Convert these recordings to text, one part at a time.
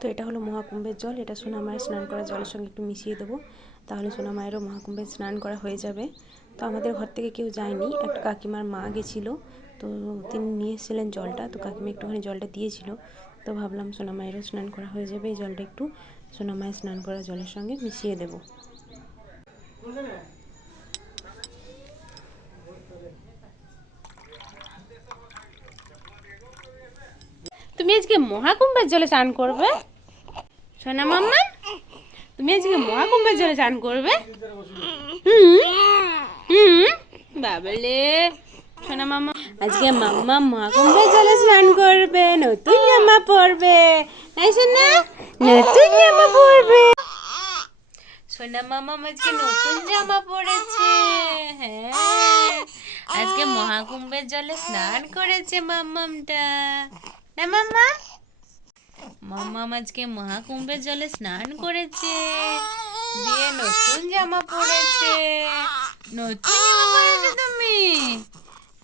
তো এটা হলো মহাকুম্ভের জল, এটা সোনা মায়ের স্নান করা জলের সঙ্গে একটু মিশিয়ে দেবো, তাহলে সোনা মায়েরও মহাকুম্ভে স্নান করা হয়ে যাবে। তো আমাদের ঘর থেকে কেউ যায়নি, একটা কাকিমার মা গেছিলো, তো তিনি নিয়ে এসেছিলেন জলটা, তো কাকিমা একটুখানি জলটা দিয়েছিল। তো ভাবলাম সোনা মায়েরও স্নান করা হয়ে যাবে, এই জলটা একটু সোনা মায়ের স্নান করা জলের সঙ্গে মিশিয়ে দেবো। তুমি আজকে মহাকুম্ভের জলে স্নান করবে সোনা মাম্মা? তুমি আজকে মহাকুম্ভের জলে স্নান করবে? বাবলে সোনা মাম্মা আজকে মাম্মা মহাকুম্ভের জলে স্নান করবে, নতুন জামা পরবে। তাই সোনা, নতুন জামা পরবে। সোনা মাম্মা আজকে নতুন জামা পরেছে। হ্যাঁ, আজকে মহাকুম্ভের জলে স্নান করেছে মাম্মামটা। না মাম্মা, মাম্মাম আজকে মহাকুম্ভের জলে স্নান করেছে, দিয়ে নতুন জামা পরেছে। নতুন জামা পরেছো তুমি?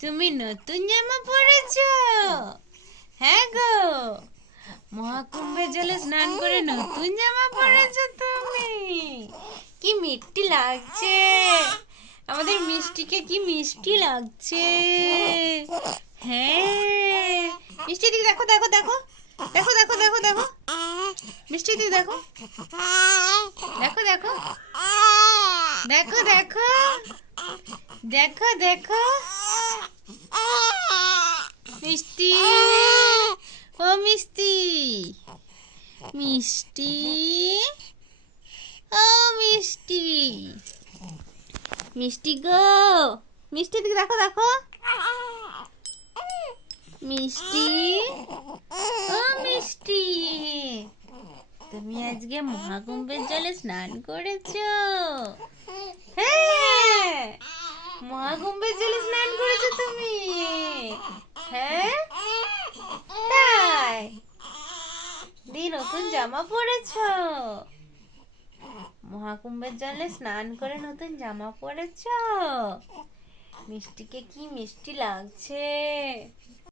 তুমি নতুন জামা পরেছো? হ্যাঁ গো, মহাকুম্ভের জলে স্নান করে নতুন জামা পরেছো তুমি। কি মিষ্টি লাগছে, আমাদের মিষ্টিকে কি মিষ্টি লাগছে। হ্যাঁ, মিষ্টি দিকে দেখো দেখো দেখো দেখো দেখো দেখো দেখো, মিষ্টি দিকে দেখো দেখো দেখো দেখো দেখো দেখো দেখো, মিষ্টি, ও মিষ্টি, মিষ্টি, ও মিষ্টি, মিষ্টি গো, মিষ্টি দিকে দেখো দেখো, মিষ্টি, ও মিষ্টি, তুমি আজকে মহাকুম্ভের জলে স্নান করেছো? হ্যাঁ, মহাকুম্ভের জলে স্নান করেছো তুমি। হ্যাঁ তাই, দি নতুন জামা পরেছো, মহাকুম্ভের জলে স্নান করে নতুন জামা পরেছো। মিষ্টিকে কি মিষ্টি লাগছে।